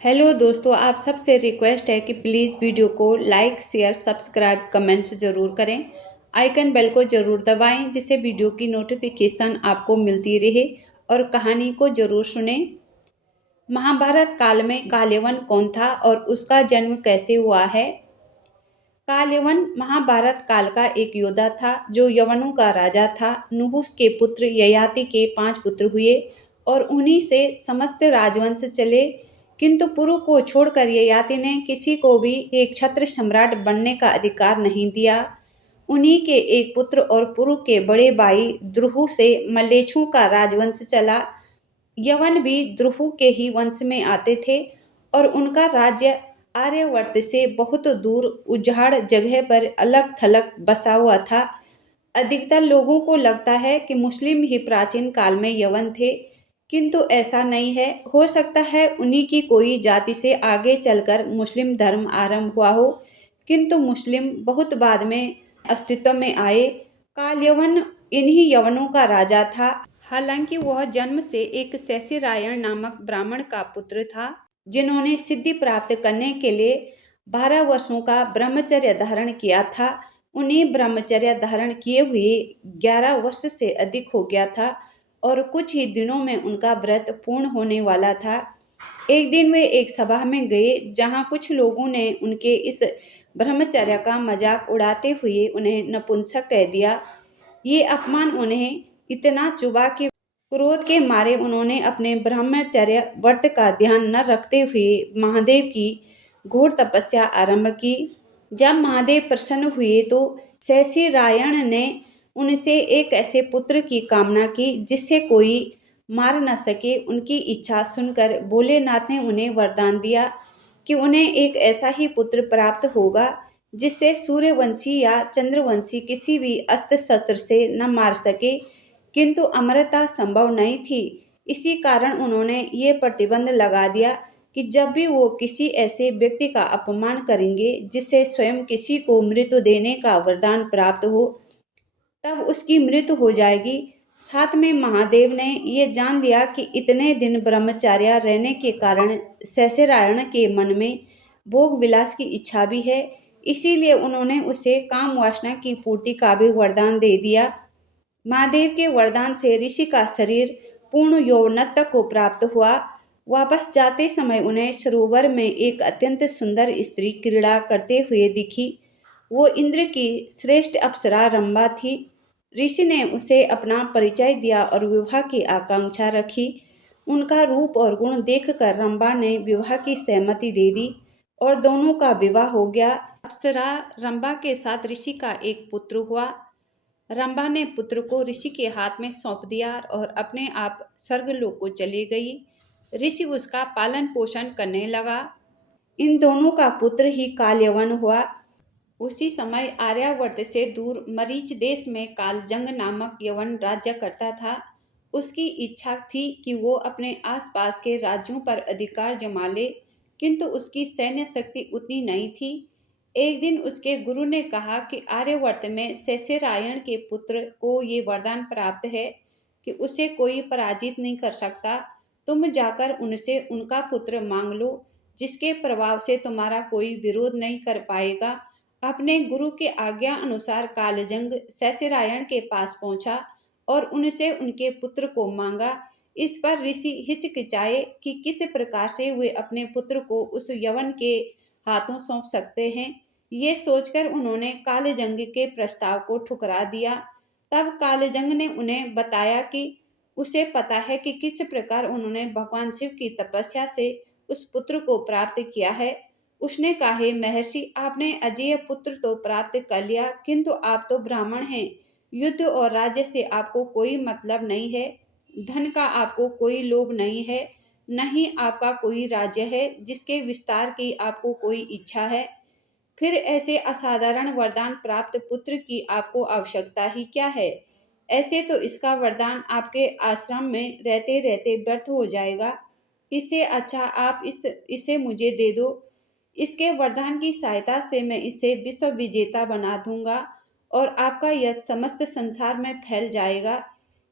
Hello दोस्तों, आप सबसे रिक्वेस्ट है कि प्लीज़ वीडियो को लाइक शेयर सब्सक्राइब कमेंट्स ज़रूर करें। आइकन बेल को ज़रूर दबाएं जिससे वीडियो की नोटिफिकेशन आपको मिलती रहे और कहानी को ज़रूर सुनें। महाभारत काल में काल्यवन कौन था और उसका जन्म कैसे हुआ है? काल्यवन महाभारत काल का एक योद्धा था जो यवनों का राजा था। नुहुस के पुत्र ययाति के 5 पुत्र हुए और उन्हीं से समस्त राजवंश चले। किंतु पुरु को छोड़कर ययाति ने किसी को भी एक छत्र सम्राट बनने का अधिकार नहीं दिया। उन्हीं के एक पुत्र और पुरु के बड़े भाई द्रुहु से मल्लेच्छों का राजवंश चला। यवन भी द्रुहु के ही वंश में आते थे और उनका राज्य आर्यावर्त से बहुत दूर उजाड़ जगह पर अलग थलग बसा हुआ था। अधिकतर लोगों को लगता है कि मुस्लिम ही प्राचीन काल में यवन थे, किंतु ऐसा नहीं है। हो सकता है उन्हीं की कोई जाति से आगे चलकर मुस्लिम धर्म आरंभ हुआ हो, किंतु मुस्लिम बहुत बाद में अस्तित्व में आए। काल यवन इन्हीं यवनों का राजा था। हालांकि वह जन्म से एक शैशरायण नामक ब्राह्मण का पुत्र था, जिन्होंने सिद्धि प्राप्त करने के लिए 12 वर्षों का ब्रह्मचर्य धारण किया था। उन्हें ब्रह्मचर्य धारण किए हुए 11 वर्ष से अधिक हो गया था और कुछ ही दिनों में उनका व्रत पूर्ण होने वाला था। एक दिन वे एक सभा में गए जहां कुछ लोगों ने उनके इस ब्रह्मचर्य का मजाक उड़ाते हुए उन्हें नपुंसक कह दिया। ये अपमान उन्हें इतना चुभा कि क्रोध के मारे उन्होंने अपने ब्रह्मचर्य व्रत का ध्यान न रखते हुए महादेव की घोर तपस्या आरंभ की। जब महादेव प्रसन्न हुए तो शैशरायण ने उनसे एक ऐसे पुत्र की कामना की जिससे कोई मार न सके। उनकी इच्छा सुनकर भोलेनाथ ने उन्हें वरदान दिया कि उन्हें एक ऐसा ही पुत्र प्राप्त होगा जिससे सूर्यवंशी या चंद्रवंशी किसी भी अस्त्र शस्त्र से न मार सके, किंतु अमरता संभव नहीं थी। इसी कारण उन्होंने ये प्रतिबंध लगा दिया कि जब भी वो किसी ऐसे व्यक्ति का अपमान करेंगे जिससे स्वयं किसी को मृत्यु देने का वरदान प्राप्त हो, तब उसकी मृत्यु हो जाएगी। साथ में महादेव ने ये जान लिया कि इतने दिन ब्रह्मचार्य रहने के कारण शैशरायण के मन में भोग विलास की इच्छा भी है, इसीलिए उन्होंने उसे काम वासना की पूर्ति का भी वरदान दे दिया। महादेव के वरदान से ऋषि का शरीर पूर्ण यौवनत्व को प्राप्त हुआ। वापस जाते समय उन्हें सरोवर में एक अत्यंत सुंदर स्त्री क्रीड़ा करते हुए दिखी। वो इंद्र की श्रेष्ठ अप्सरा रंभा थी। ऋषि ने उसे अपना परिचय दिया और विवाह की आकांक्षा रखी। उनका रूप और गुण देखकर रंभा ने विवाह की सहमति दे दी और दोनों का विवाह हो गया। अप्सरा रंभा के साथ ऋषि का एक पुत्र हुआ। रंभा ने पुत्र को ऋषि के हाथ में सौंप दिया और अपने आप स्वर्गलोक को चली गई। ऋषि उसका पालन पोषण करने लगा। इन दोनों का पुत्र ही काल्यवन हुआ। उसी समय आर्यावर्त से दूर मरीच देश में कालजंग नामक यवन राज्य करता था। उसकी इच्छा थी कि वो अपने आसपास के राज्यों पर अधिकार जमा ले, किंतु उसकी सैन्य शक्ति उतनी नहीं थी। एक दिन उसके गुरु ने कहा कि आर्यावर्त में शैशरायण के पुत्र को ये वरदान प्राप्त है कि उसे कोई पराजित नहीं कर सकता। तुम जाकर उनसे उनका पुत्र मांग लो, जिसके प्रभाव से तुम्हारा कोई विरोध नहीं कर पाएगा। अपने गुरु के आज्ञा अनुसार कालजंग शैशरायण के पास पहुंचा और उनसे उनके पुत्र को मांगा। इस पर ऋषि हिचकिचाए कि किस प्रकार से वे अपने पुत्र को उस यवन के हाथों सौंप सकते हैं। ये सोचकर उन्होंने कालजंग के प्रस्ताव को ठुकरा दिया। तब कालजंग ने उन्हें बताया कि उसे पता है कि किस प्रकार उन्होंने भगवान शिव की तपस्या से उस पुत्र को प्राप्त किया है। उसने कहा, हे महर्षि, आपने अजेय पुत्र तो प्राप्त कर लिया, किंतु आप तो ब्राह्मण हैं। युद्ध और राज्य से आपको कोई मतलब नहीं है। धन का आपको कोई लोभ नहीं है, न ही आपका कोई राज्य है जिसके विस्तार की आपको कोई इच्छा है। फिर ऐसे असाधारण वरदान प्राप्त पुत्र की आपको आवश्यकता ही क्या है? ऐसे तो इसका वरदान आपके आश्रम में रहते रहते व्यर्थ हो जाएगा। इससे अच्छा आप इसे मुझे दे दो। इसके वरदान की सहायता से मैं इसे विश्व विजेता बना दूंगा और आपका यश समस्त संसार में फैल जाएगा।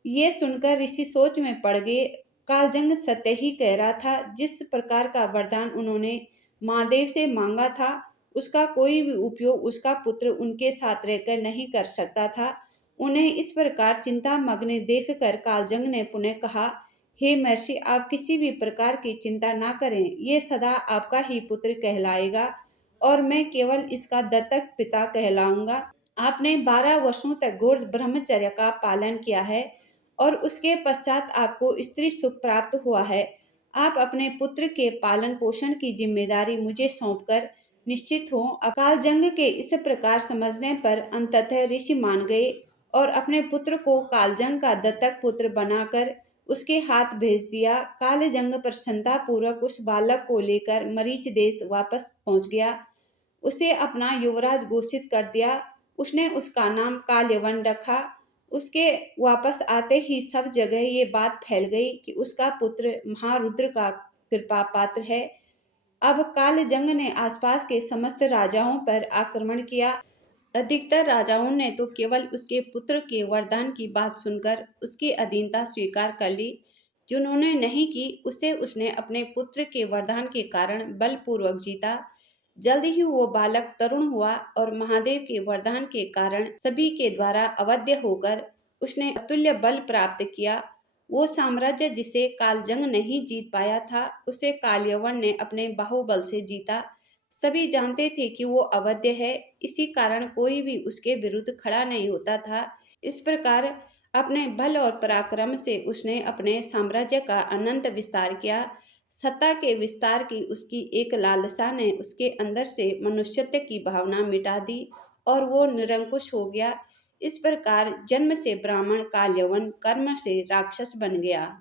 ये सुनकर ऋषि सोच में पड़ गए। कालजंग सत्य ही कह रहा था। जिस प्रकार का वरदान उन्होंने महादेव से मांगा था, उसका कोई भी उपयोग उसका पुत्र उनके साथ रहकर नहीं कर सकता था। उन्हें इस प्रकार चिंता मग्न देखकर कालजंग ने पुनः कहा, हे महर्षि, आप किसी भी प्रकार की चिंता ना करें। ये सदा आपका ही पुत्र कहलाएगा और मैं केवल इसका दत्तक पिता कहलाऊंगा। आपने 12 वर्षों तक घोर ब्रह्मचर्य का पालन किया है और उसके पश्चात आपको स्त्री सुख प्राप्त हुआ है। आप अपने पुत्र के पालन पोषण की जिम्मेदारी मुझे सौंपकर निश्चित हो। कालजंग के इस प्रकार समझने पर अंततः ऋषि मान गए और अपने पुत्र को कालजंग का दत्तक पुत्र बनाकर उसके हाथ भेज दिया। कालजंग प्रसन्नता पूर्वक उस बालक को लेकर मरीच देश वापस पहुंच गया। उसे अपना युवराज घोषित कर दिया। उसने उसका नाम काल्यवन रखा। उसके वापस आते ही सब जगह ये बात फैल गई कि उसका पुत्र महारुद्र का कृपा पात्र है। अब कालजंग ने आसपास के समस्त राजाओं पर आक्रमण किया। अधिकतर राजाओं ने तो केवल उसके पुत्र के वरदान की बात सुनकर उसकी अधीनता स्वीकार कर ली। जिन्होंने नहीं की, उसे उसने अपने पुत्र के वरदान के कारण बलपूर्वक जीता। जल्द ही वो बालक तरुण हुआ और महादेव के वरदान के कारण सभी के द्वारा अवध्य होकर उसने अतुल्य बल प्राप्त किया। वो साम्राज्य जिसे कालजंग नहीं जीत पाया था, उसे कालयवन ने अपने बाहुबल से जीता। सभी जानते थे कि वो अवध्य है, इसी कारण कोई भी उसके विरुद्ध खड़ा नहीं होता था। इस प्रकार अपने बल और पराक्रम से उसने अपने साम्राज्य का अनंत विस्तार किया। सत्ता के विस्तार की उसकी एक लालसा ने उसके अंदर से मनुष्यत्व की भावना मिटा दी और वो निरंकुश हो गया। इस प्रकार जन्म से ब्राह्मण काल यवन, कर्म से राक्षस बन गया।